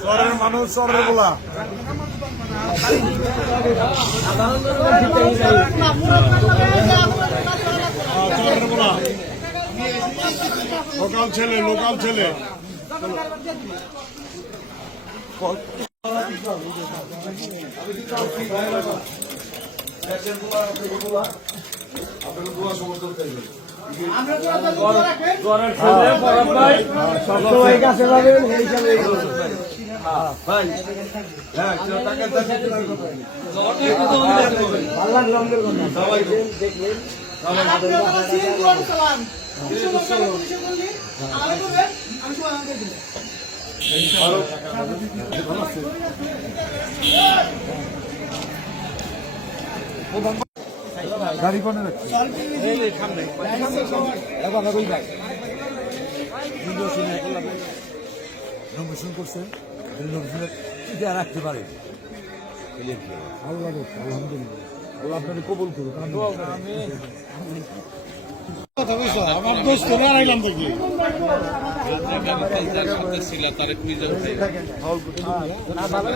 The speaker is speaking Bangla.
শহরের মানুষ শহরের বলা লোকাল ছেলে গাড়ি কোনে রাখছি নমিনেশন করছে রাখতে পারে আলহামদুলিল্লাহ আল্লাহ আপনাকে কবুল করুন। আমার দোস্ত আইলাম দেখি ভালো